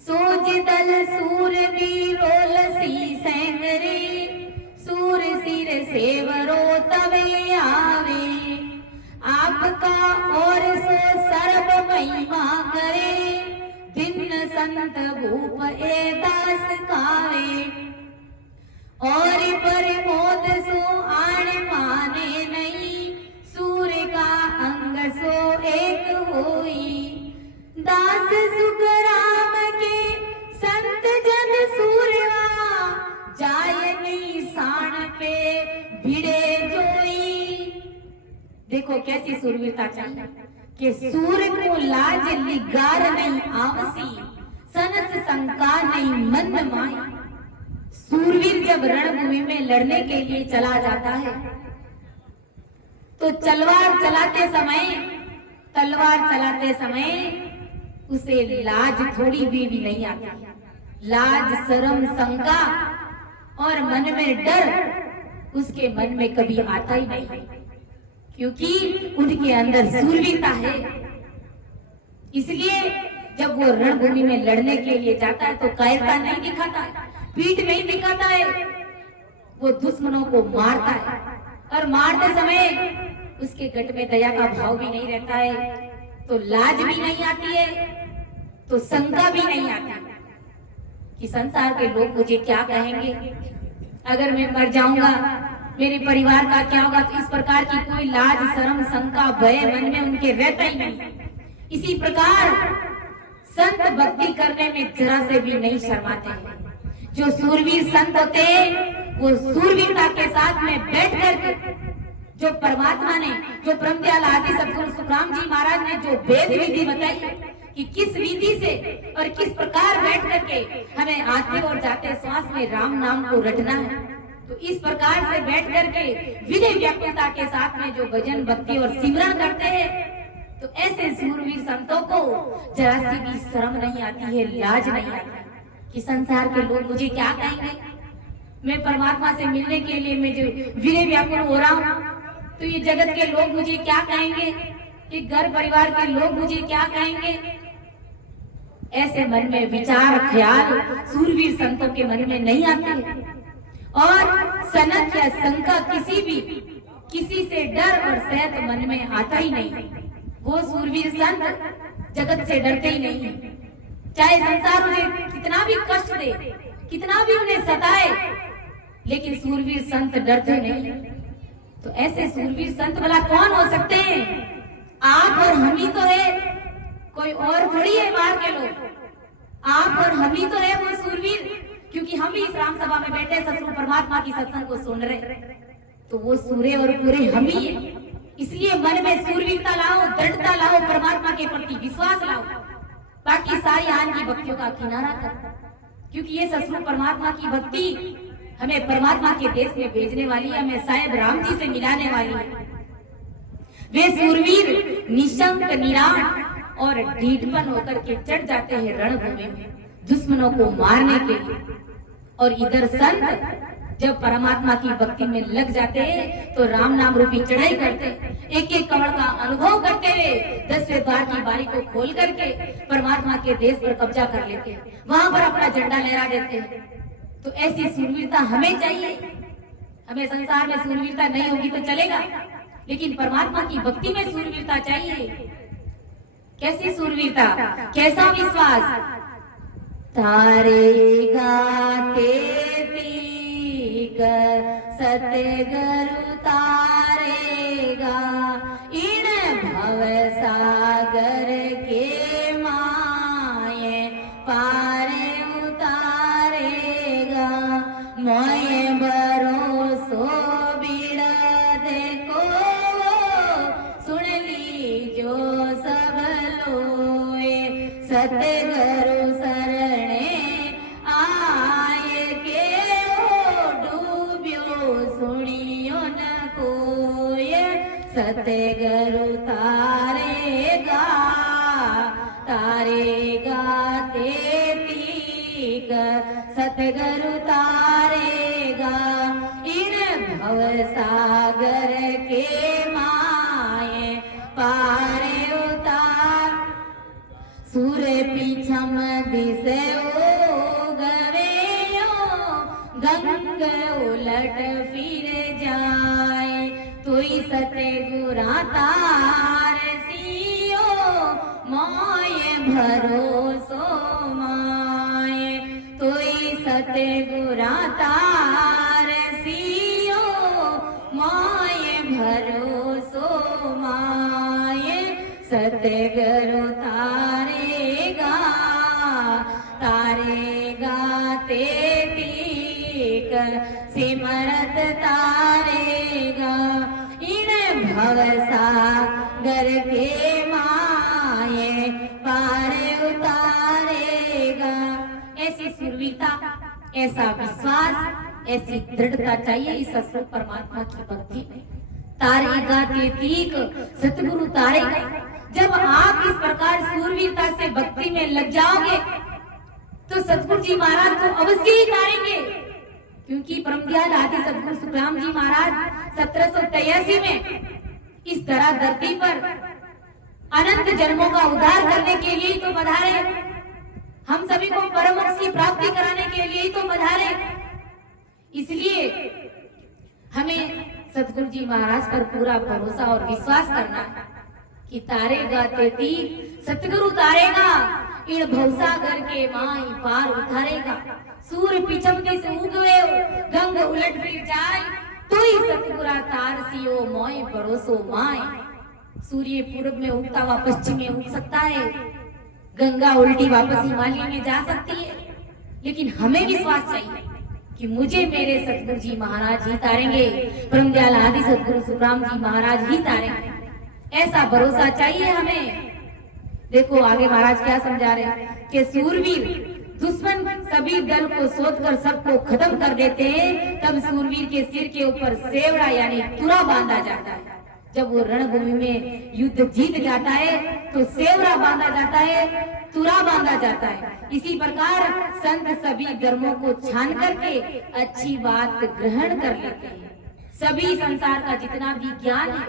सोच दल सूर भी रोल सी सेंगरे, सूर सिर सेवरो तवे आवे, आपका और सो सर्व महिमा करे, भिन्न संत भूप ए दास कावे, और परिमोद सो आण माने नहीं, सूर्य का अंग सो एक होई, दास सुख राम के संत जन सूर्या, जायनी साण पे भिड़े जोई। देखो कैसी सूरवीरता चाहिए कि सूर्य को लाज लिगार नहीं आवसी, सनस संका नहीं मन माई। सूरवीर जब रणभूमि में लड़ने के लिए चला जाता है तो तलवार चलाते समय उसे लाज थोड़ी भी नहीं आती। लाज, शर्म, शंका और मन में डर उसके मन में कभी आता ही नहीं, क्योंकि उनके अंदर सूरवीरता है। इसलिए जब वो रणभूमि में लड़ने के लिए जाता है तो कायरता नहीं दिखाता है, पीठ नहीं दिखाता है, वो दुश्मनों को मारता है। और मारते समय उसके गट में दया का भाव भी नहीं रहता है, तो लाज भी नहीं आती है, तो शंका भी नहीं आती कि संसार के लोग मुझे क्या कहेंगे, अगर मैं मर जाऊंगा मेरे परिवार का क्या होगा। तो इस प्रकार की कोई लाज, शर्म, शंका, भय मन में उनके रहता ही नहीं। इसी प्रकार संत भक्ति करने में जरा से भी नहीं शर्माते हैं। जो सूरवीर संत होते हैं वो सूरवीरता के साथ में बैठ करके, जो परमात्मा ने, जो ब्रह्मदयाल आदि सद्गुरु सुखराम जी महाराज ने जो वेद विधि बताई कि किस विधि से और किस प्रकार बैठ करके हमें आते और जाते श्वास में राम नाम को रटना है, तो इस प्रकार से बैठ करके विनय व्याकुलता के साथ में जो भजन, भक्ति और सिमरन करते हैं, तो ऐसे सूरवीर संतों को जरा सी भी शर्म नहीं आती है, लाज नहीं आती कि संसार के लोग मुझे क्या कहेंगे। मैं परमात्मा से मिलने के लिए मैं जो विनय व्याकुल हो रहा हूँ, तो ये जगत के लोग मुझे क्या कहेंगे, ये घर परिवार के लोग मुझे क्या कहेंगे। ऐसे मन में विचार, ख्याल सूरवीर संतों के मन में नहीं आते हैं। और सनक या शंका किसी भी किसी से डर और सहत मन में आता ही नहीं। वो सूरवीर संत जगत से डरते ही नहीं, चाहे संसार उन्हें कितना भी कष्ट दे, कितना भी उन्हें सताए, लेकिन सूरवीर संत डरते नहीं। तो ऐसे सूरवीर संत भला कौन हो सकते हैं? आप और हम ही तो है, कोई और थोड़ी है बाहर के लोग। आप और हम ही तो है वो सूरवीर, क्योंकि हम भी इस राम सभा में बैठे सतगुरु परमात्मा की सत्संग को सुन रहे, तो वो सूर्य और पूरे हम ही है। इसलिए मन में सूरवीरता लाओ, दृढ़ता लाओ, परमात्मा के प्रति विश्वास लाओ, बाकी सारी आन की भक्तियों का किनारा करो, क्योंकि ये सतगुरु परमात्मा की भक्ति हमें परमात्मा के देश में भेजने वाली है, हमें साहेब राम जी से मिलाने वाली है। वे सूरवीर निशंक निराम और ढीठपन होकर के चढ़ जाते हैं रणभूमि में दुश्मनों को मारने के लिए, और इधर संत जब परमात्मा की भक्ति में लग जाते हैं तो राम नाम रूपी चढ़ाई करते, एक एक कमल का अनुभव करते हुए 10वें द्वार की बारी को खोल करके परमात्मा के देश पर कब्जा कर लेते हैं, वहां पर अपना झंडा लहरा देते हैं। तो ऐसी सूरवीरता हमें चाहिए। हमें संसार में सूरवीरता नहीं होगी तो चलेगा, लेकिन परमात्मा की भक्ति में सूरवीरता चाहिए। कैसी सूरवीरता, कैसा विश्वास? तारेगा सतगुरु तारेगा इन भव सागर के माये पार उतारेगा। मोये भरोसो बिड़ देखो सुन लीजो सब लोए, सतगुरु शरणे आए के सुनियो न कोय, सतगुरु तारेगा तारेगा ते तीक, सतगुरु तारेगा इन भव सागर के माये पार उतार। सूर्य पीछम दिसे गंग उलट फिर जाए, तोई सतगुरा तार सियो माये भरोसो माये, तोई सतगुरा तार सियो माये भरोसो माये, सतगुरु तारेगा तारेगा ते सिमरत तारेगा इन भव सागर के माये पार उतारेगा। ऐसी सूरवीरता, ऐसा विश्वास, ऐसी दृढ़ता चाहिए इस सतगुरु परमात्मा की भक्ति में। तारेगा ते तीक, सतगुरु तारेगा। जब आप इस प्रकार सूरवीरता से भक्ति में लग जाओगे तो सतगुरु जी महाराज को अवश्य ही तारेंगे, क्योंकि परमदयाल आदि सतगुरु सुखराम जी महाराज 1783 में इस धरती पर अनंत जन्मों का उद्धार करने के लिए तो पधारे, हम सभी को परम मोक्ष की प्राप्ति कराने के लिए तो पधारे। इसलिए हमें सतगुरु जी महाराज पर पूरा भरोसा और विश्वास करना है कि तारेगा ते तीर, सतगुरु तारेगा इन भवसागर के माई पार उतारेगा। सूर्य पिछमते से उगवे गंग उलट फिर जाए, तो ही सतगुरा तार सियो मोय भरोसो माय। सूर्य पूर्व में उगता हुआ पश्चिम में उग सकता है, गंगा उल्टी वापस हिमालय में जा सकती है, लेकिन हमें विश्वास चाहिए कि मुझे मेरे सतगुरु जी महाराज ही तारेंगे, परमदयाल आदि सतगुरु सुखराम जी महाराज ही तारेंगे। ऐसा भरोसा चाहिए हमें। देखो आगे महाराज क्या समझा रहे कि सूरवीर दुश्मन सभी दल को सोचकर सबको खत्म कर देते हैं, तब सूरवीर के सिर के ऊपर सेवड़ा यानी तुरा बांधा जाता है। जब वो रणभूमि में युद्ध जीत जाता है तो सेवड़ा बांधा जाता है, तुरा बांधा जाता है। इसी प्रकार संत सभी धर्मों को छान करके अच्छी बात ग्रहण कर लेते हैं। सभी संसार का जितना भी ज्ञान है,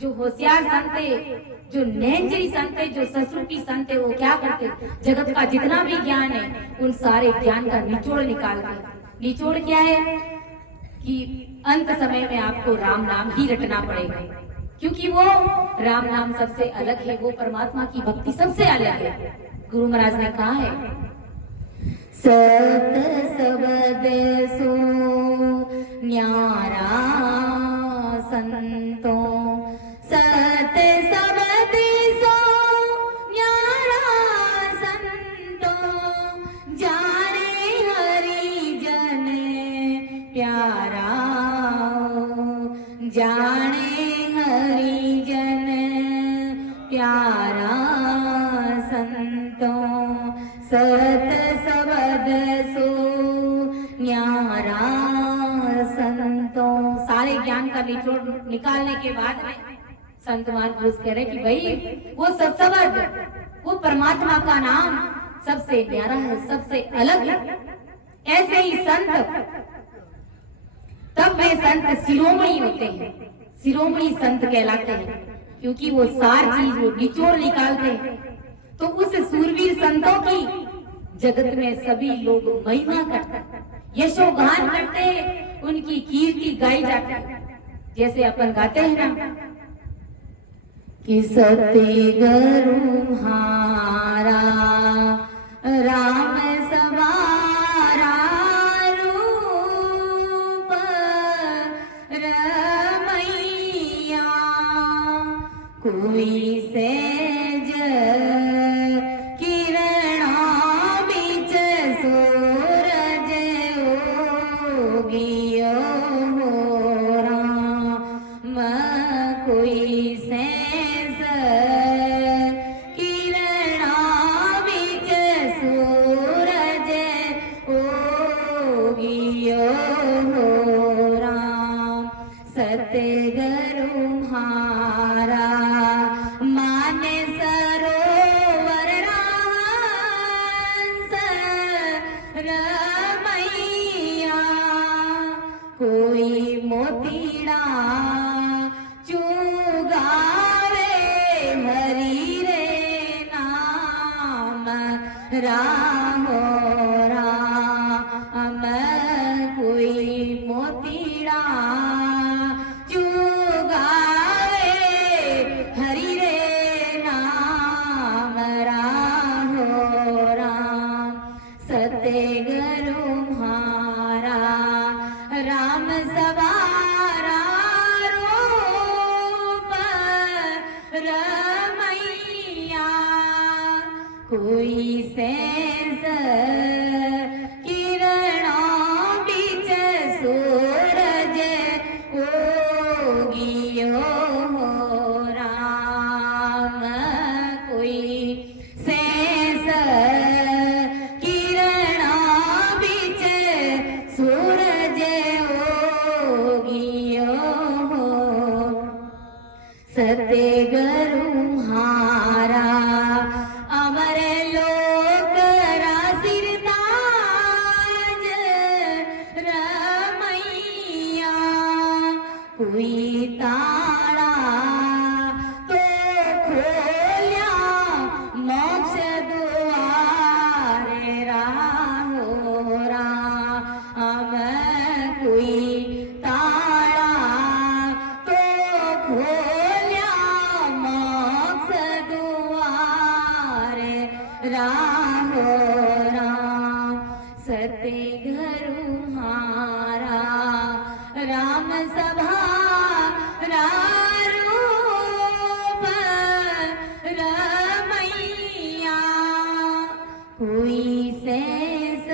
जो होशियार संत है, जो नैनचरी संत है, जो ससुरपी संत है, वो क्या करते, जगत का जितना भी ज्ञान है उन सारे ज्ञान का निचोड़ निकालते। निचोड़ क्या है कि अंत समय में आपको राम नाम ही रटना पड़ेगा, क्योंकि वो राम नाम सबसे अलग है, वो परमात्मा की भक्ति सबसे अलग है। गुरु महाराज ने कहा है, सत सबद सो न्यारा संतो, सत सबद सो न्यारा संतो, जाने हरि जन प्यारा, जाने हरि जन प्यारा संतो, सत सबद सो न्यारा संतो। सारे ज्ञान का निचोड़ निकालने के बाद में संत महापुरुष कह रहे कि भाई वो सत्सबद, वो परमात्मा का नाम सबसे प्यारा है, सबसे अलग है। ऐसे ही संत, तब वे संत शिरोमणि होते हैं, शिरोमणि संत कहलाते हैं, क्योंकि वो सार चीज वो निचोड़ निकालते हैं। तो उस सूरवीर संतों की जगत में सभी लोग महिमा करते, यशोगान करते, उनकी कीर्ति गाई जाती है। जैसे अपन गाते हैं ना कि सत्य गुरु हारा राम सवारा रूप रमैया, कोई सेज किरणा बिच सूरज उगियो राम, कोई सेज किरणा बिच सूरज उगियो राम, सतगुरु हारा मान सरोवर रांस रमैया, कोई मोतीड़ा चुगावे हरि रे नाम, रामो राम, कोई मोतीड़ा चुगावे हरि रे नाम, रामो राम, सतगुरु हारा राम सवारा रूप रमैया, कोई सेंस किरणा बिच सूरज उगियो राम, कोई सेंस किरणा बिच सूरज उगियो, सतगुरु हारा अमर लोक रासिर ताज रमैया, कोई ताड़ा तो खोल्या मोक्ष द्वार, राहो राम, कोई ताड़ा तो खोल्या मोक्ष द्वार, राहो राम, सतगुरु हारा राम सभा रूप रमैया, कोई सेंस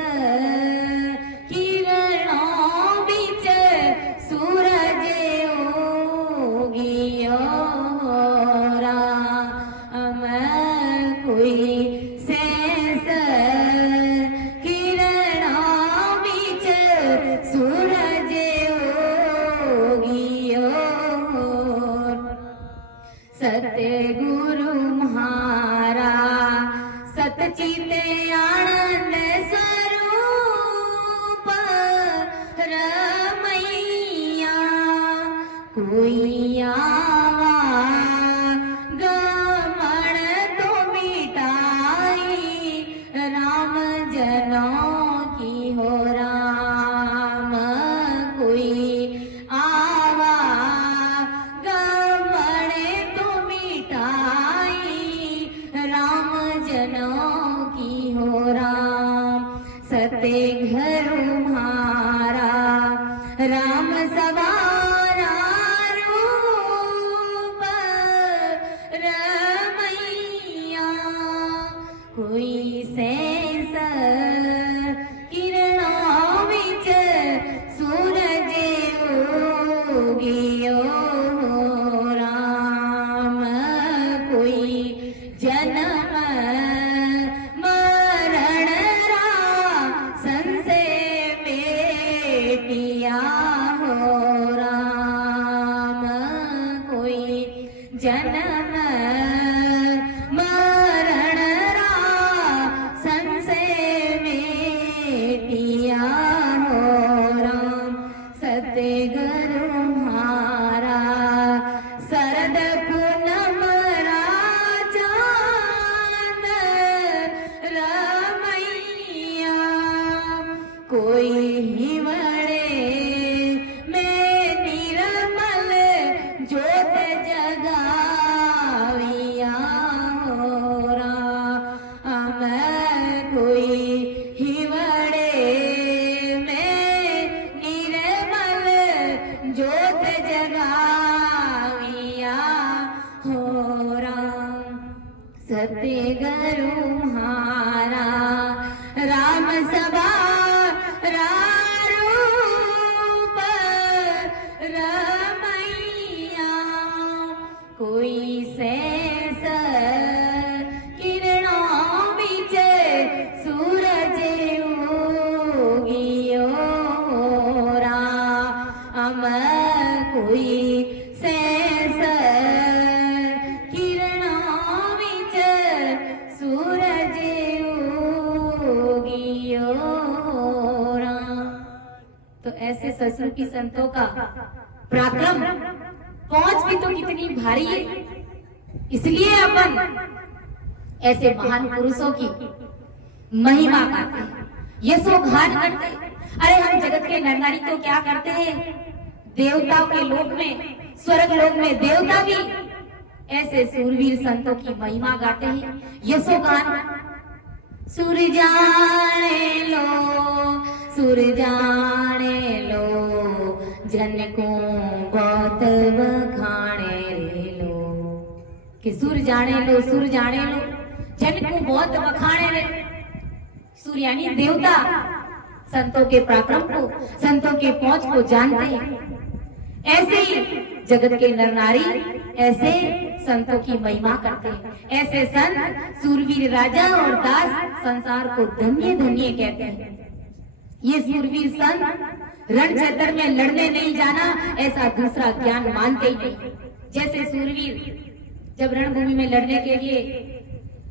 किरणों बिच सूरज उगियो राम, कोई सेंस किरणों बिच सूरज उगियो, सतगुरु म्हारा सतचित आनंद स्वरूप रमैया, कोई आवा गमन तो मिटाई, राम जनों की हो राम, कोई सते घर मारा राम सवारा रूप रमैया कोई सैस किरणों विच सूरज उगियो राम कोई जन्म मरण रा संसे बेटिया हो राम कोई जन्म मरण रा संसे बेटिया हो राम सते घर मारा शरद पूनम चांद रमैया कोई हिवड़े में निर्मल ज्योत जगाविया हो राम कोई हिवड़े में निर्मल ज्योत जगाविया हो राम सते गरु मारा राम सभा रूप रमैया कोई सैस किरणों विच सूरज उगियो राम कोई सैस किरणों विच सूरज उगियो राम। तो ऐसे ससुर की संतों का पराक्रम पहुंच भी तो कितनी भारी है। इसलिए अपन ऐसे महान पुरुषों की महिमा गाते हैं, यशोगान करते हैं। अरे हम जगत के नर नारी तो क्या करते हैं, देवताओं के लोक में, स्वर्ग लोक में देवता भी ऐसे सूरवीर संतों की महिमा गाते हैं, यशोगान। सुर जाने लो, सुर जाने लो, जन को बहुत बखाने रे लो। कि सुर जाने लो, सुर जाने लो, जन को बहुत बखाने रे। सुर यानी देवता संतों के पराक्रम को, संतों के पहुंच को जानते हैं। ऐसे ही जगत के नर नारी ऐसे संतों की महिमा करते हैं। ऐसे संत सूरवीर राजा और दास संसार को धन्य धन्य कहते हैं। ये सूरवीर संत रण क्षेत्र में लड़ने नहीं जाना ऐसा दूसरा ज्ञान मानते ही नहीं। जैसे सूरवीर जब रणभूमि में लड़ने के लिए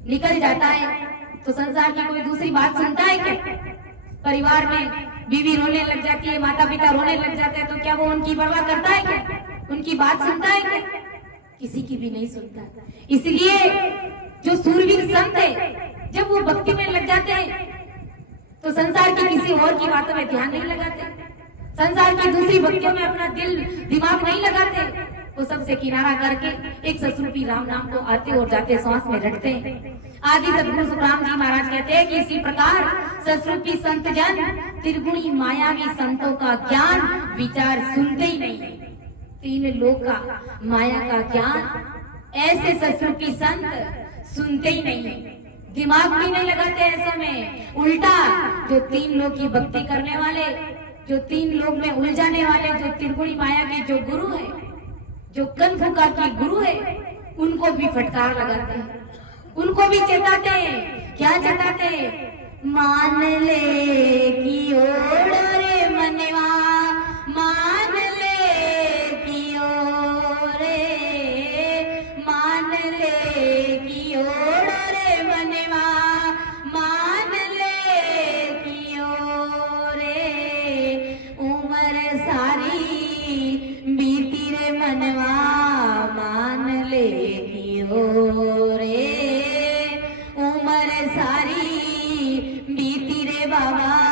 निकल जाता है तो संसार की कोई दूसरी बात सुनता है क्या? परिवार में बीवी रोने लग जाती है, माता पिता रोने लग जाते हैं, तो क्या वो उनकी परवाह करता है क्या? उनकी बात सुनता है क्या? किसी की भी नहीं सुनता। इसलिए जो सूरवीर संत है जब वो भक्ति में लग जाते हैं तो संसार की किसी और की बातों में ध्यान नहीं लगाते, संसार की दूसरी भक्तियों में अपना दिल दिमाग नहीं लगाते। वो सबसे किनारा करके एक ससुरूपी राम नाम को आते और जाते सांस में रटते हैं। आदि सदगुरु सुखराम जी महाराज कहते हैं कि इसी प्रकार ससुरूपी संत जन त्रिगुणी मायावी संतों का ज्ञान विचार सुनते ही नहीं। तीन लोक का माया का ज्ञान ऐसे ससुरूपी संत सुनते ही नहीं, दिमाग भी नहीं लगाते ऐसे में। उल्टा जो तीन लोग की भक्ति करने वाले, जो तीन लोग में उलझाने वाले, जो त्रिगुणी माया के जो गुरु है, जो कनफुका की गुरु है, उनको भी फटकार लगाते हैं, उनको भी चेताते हैं। क्या चेताते हैं? मान ले कि ओर रे मनवा, मान ले कि ओर, मान ले कि ओर रे मनवा, मान ले कि ओर, उम्र सारी बीती रे मनवा, मान ले कि ओर, उम्र सारी बीती रे बाबा।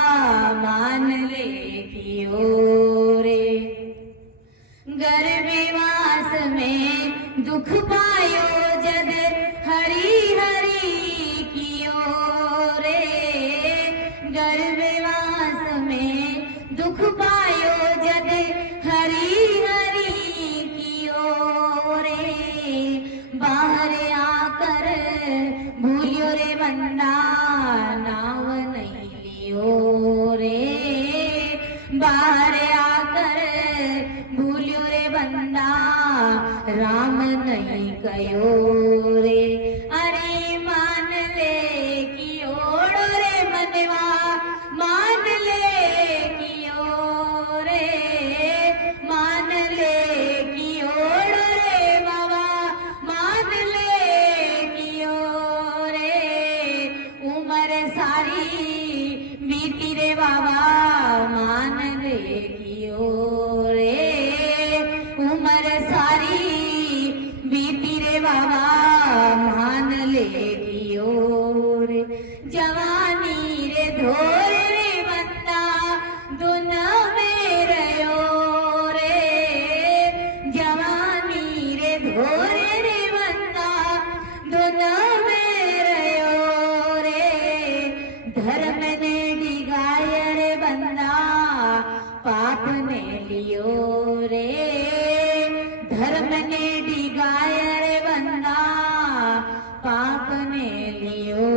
सारी बीती रे बाबा मान लेगियो रे, उम्र सारी बीती रे बाबा मान लेगियो रे, जवानी रे धोर रे बंदा दुन में रयो रे, जवानी रे धोर रे बंदा दुन में रयो रे, धर्म ने डिगाय रे बंदा पाप ने लियो रे, धर्म ने डिगाय रे बंदा पाप ने लियो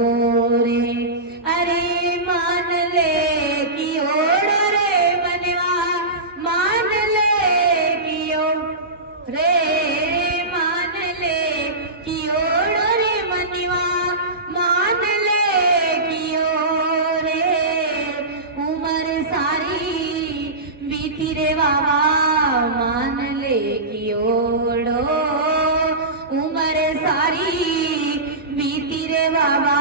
रे, अरे मान ले कि ओर रे मनवा मान ले कि ओ रे, मान ले कि ओर रे मनवा मान ले कि ओ रे, उम्र सारी बीती रे बाबा मान ले कि ओड़ो, उम्र सारी बीती रे बाबा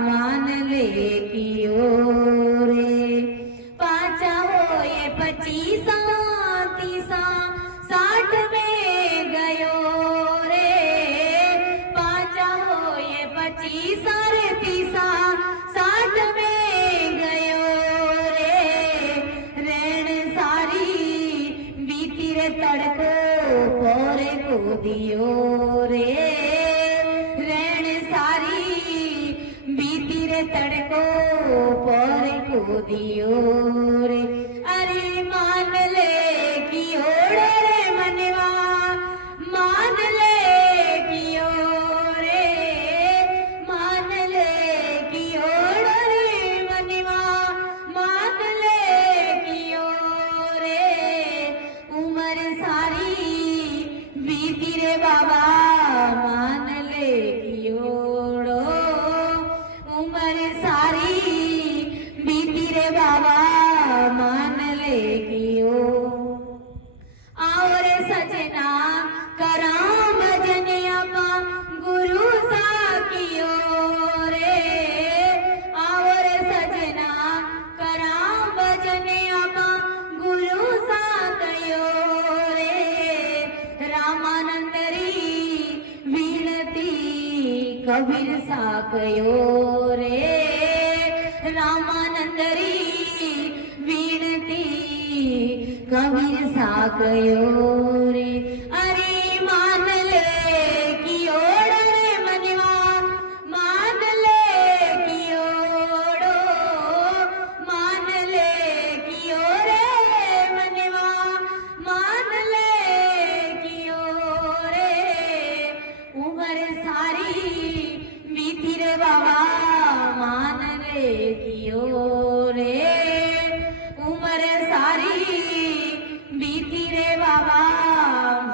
मान ले कि ओ रे, पाचा हो ये 25 30 60 में गयो रे, पाचा हो ये 25 रे 30 60 में गयो रे, रेण सारी बीती रे तड़को पोरे को दियो रे, रेण सारी बीती रे तड़को पोरे को दियो रे, अरे मान ले कि ओड़ रे मनवा मान ले कि ओ रे, मान ले कि ओड़ रे मनवा मान ले कि ओ रे, उम्र सारी बीती रे बाबा मान ले कि ओड़ो, उम्र सारी बीती रे बाबा मान ले कि ओ, आओ रे सजना करां भजन अपा गुरु सा कियो रे, आओ रे सजना करां भजन अपा गुरु सा कयो रे, रामानंदरी विनती कबीर सा कयो रे, रामानंदरी विनती कबीर सा कयो रे, अरे मान ले कि ओड़ रे मनवा मान ले कि ओड़ो, मान ले कि ओ रे मनवा मान ले कि ओ रे, उम्र सारी बीती रे बाबा मान ले कि ओ रे, उम्र सारी बीती रे बाबा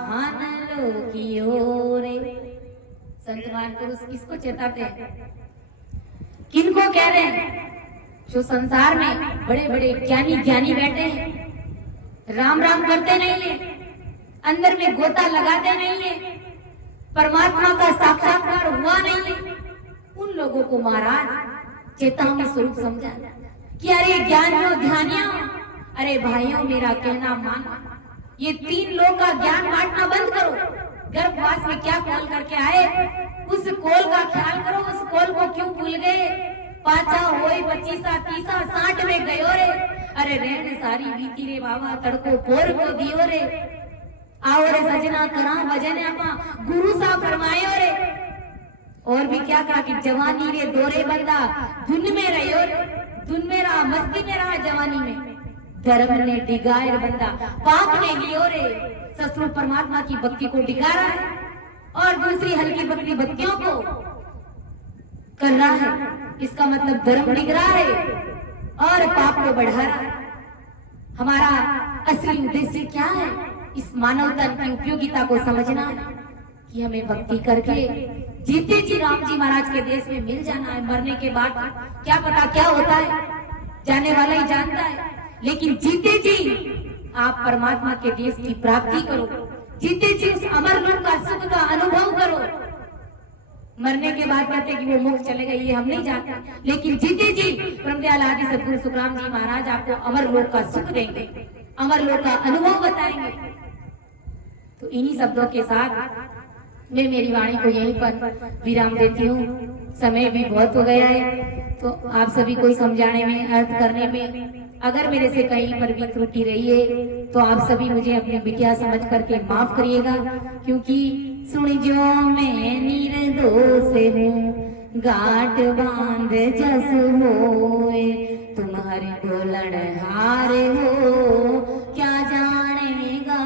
मान लो कि ओ रे। संतवान पुरुष किसको चेताते हैं, किनको कह रहे हैं? जो संसार में बड़े बड़े ज्ञानी ज्ञानी बैठे हैं, राम राम करते नहीं है, अंदर में गोता लगाते नहीं है, परमात्मा का साक्षात्कार हुआ नहीं है, उन लोगों को महाराज चेतावनी स्वरूप समझा कि अरे ज्ञानियों ध्यानियों, अरे भाइयों मेरा कहना मानो, ये 3 लोग का ज्ञान बांटना बंद करो, गर्भवास में क्या कॉल करके आए उस कॉल का ख्याल करो, उस कॉल को क्यों भूल गए, पाचा होई 25 30 60 में गयो रे, अरे रहन सारी बीती रे बाबा तड़को पोर को दियो रे, आओ रे सजना करा भजन आपा गुरु सा फरमायो रे, और भी क्या कहा कि जवानी रे दोरे बंदा धुन में रहो रे, धुन में रहा मस्ती में रहा जवानी में, धर्म ने डिगाए बंदा पाप ने लियो रे, ससुर परमात्मा की भक्ति को डिगा रहा है और दूसरी हल्की बकरी भक्तियों को कर रहा है, इसका मतलब धर्म डिग रहा है और पाप को बढ़ा रहा है। हमारा असली उद्देश्य क्या है? इस मानव तन की उपयोगिता को समझना है कि हमें भक्ति करके जीते जी राम जी महाराज के देश में मिल जाना है। मरने के बाद क्या पता क्या होता है, जाने वाला ही जानता है, लेकिन जीते जी आप परमात्मा के देश की प्राप्ति करो, जीते जी उस अमर लोक का सुख का अनुभव करो। मरने के बाद कहते कि वो मोक्ष चले गए, ये हम नहीं जानते, लेकिन जीते जी ब्रह्मदयाल आदि सद्गुरु सुखराम जी महाराज आपको अमर लोक का सुख देंगे, अमर लोक का अनुभव बताएंगे। तो इन्हीं शब्दों के साथ मैं मेरी वाणी को यहीं पर विराम देती हूँ। समय भी बहुत हो गया है, तो आप सभी को समझाने में, अर्थ करने में अगर मेरे से कहीं पर भी त्रुटि रही है तो आप सभी मुझे अपनी बिटिया समझ करके माफ करिएगा, क्योंकि सुन जो मैं निर्दोष हूँ गांठ बांध जस होए, तुम्हारे बोलन हार हो क्या जानेगा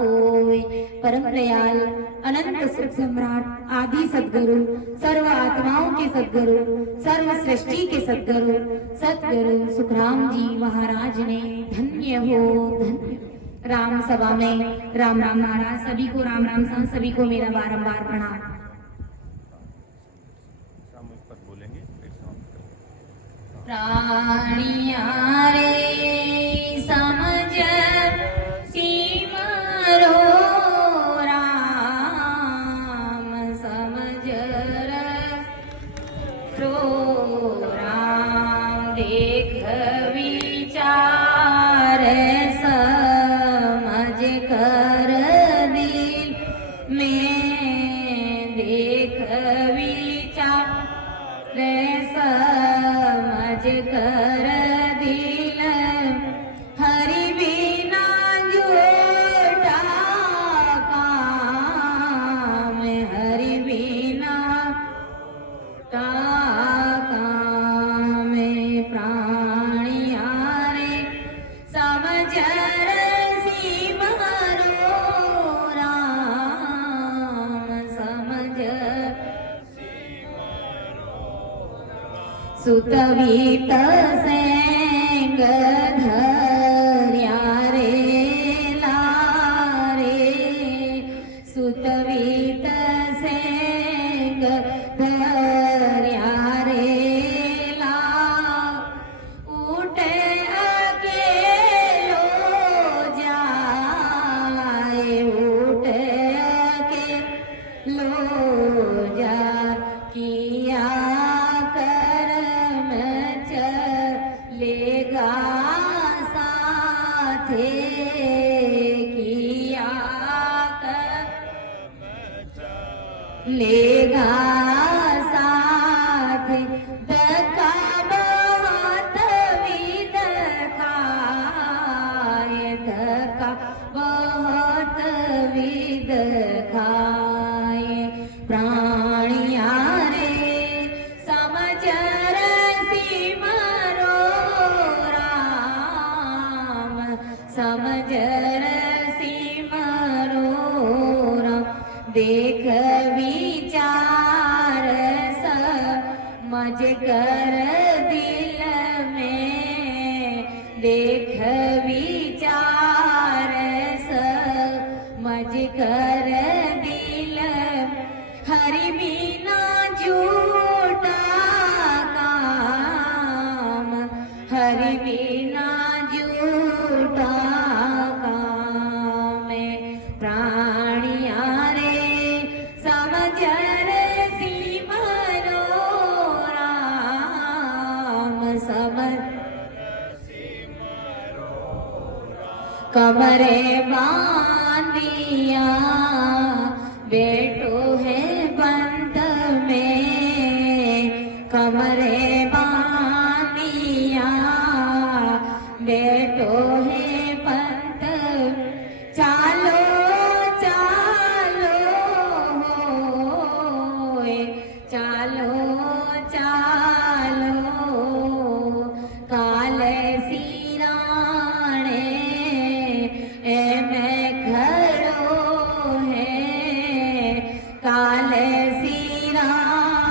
कोई। परम दयाल अनंत सुख सम्राट आदि सद्गुरु, सर्व आत्माओं के सद्गुरु, सर्व सृष्टि के सद्गुरु सद्गुरु सुखराम जी महाराज ने धन्य हो धन्य। राम सभा में राम राम महाराज, सभी को राम राम संग, सभी को मेरा बारंबार प्रणाम। प्राणिया रे समझ सीमरो राम, समझ रो राम, देख विचार समझ कर दिल में, देख विचार समझ कर दिल, हरि बिना झूठा काम, हरि बिना काम, प्राणिया रे समझ सीमरो राम, समझ सुतवीत सेंग धर्या रे लारे, सुतवीत सेंग धर्या रे ला, उठे अकेलो जाए, उठे अकेलो जा, किया लेगा साथे, किया लेगा साथ, धक्का बहुत विध खाए, धक्का बहुत विध खाए, प्राणिया रे समझ समझ सिमरो राम, देख विचार समझ कर दिल में, देख विचार समझ कर दिल, हरि बिना झूठा काम, हरि बिना झूठा काम, प्राणिया रे समझ सिमरो राम, समझ कमरे बांधिया बेटो है बंद में, कमरे बांधिया बेटो है पंत, चालो चालो होए, चालो चालो काल सिराणे ए मैं खड़ो है, काल सिराणे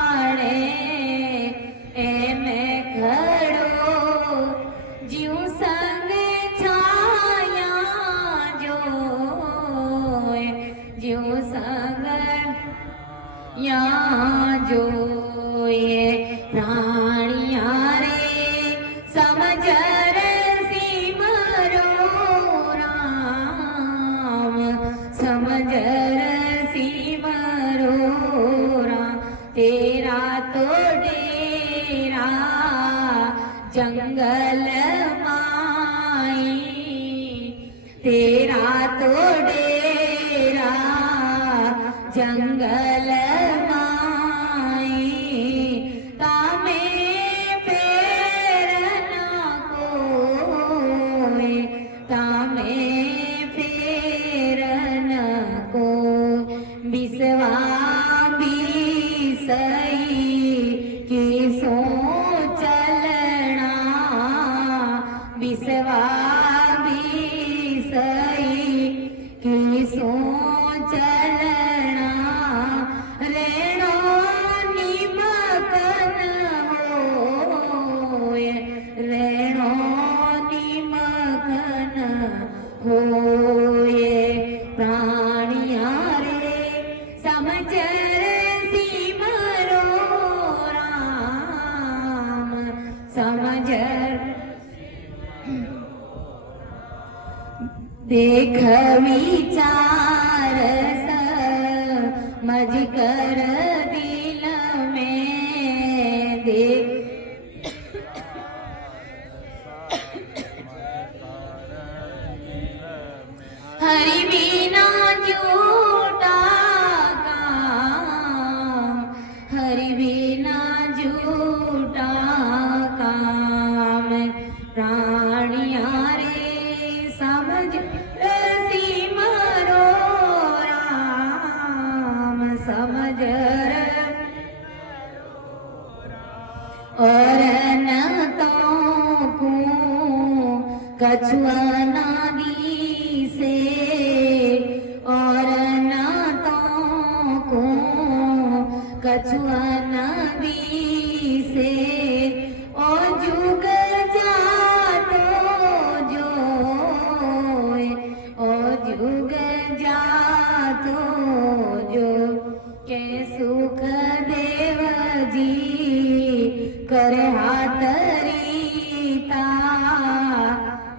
जंगल माई तेरा तो डेरा जंगल माई तामे फेर न कोई तामे फेर न कोई बिसवा बिसई की सो चलना बिसवा बिसई की सो चलना रेणो निमकन होय रेणो निमकन होय प्राणिया रे समझर सिमरो राम समझर देख विचार समझ कर दिल में देख हरि बिना झूठा काम हरि बिना झूठा काम प्राणिया रे समझ सिमरो राम समझ और न तो को कछुआ ना दी से और न तो को कछुआ ना दी से और जुग जातो जो और जुग जातो जो के सुख देव जी कर हाथ रीता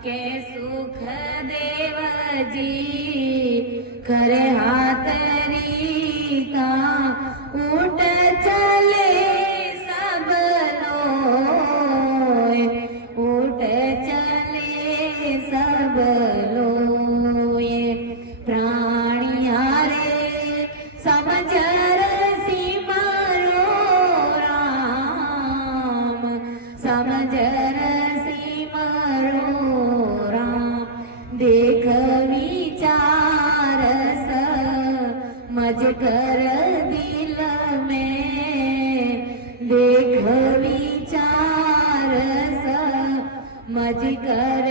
के सुख देव जी कर हाथ रीता उठ चले सब लोय उठ चले सब लोय प्राणिया रे समझर सिमरो राम समझर सिमरो राम देख विचार समझ कर दिल में देख विचार समझ कर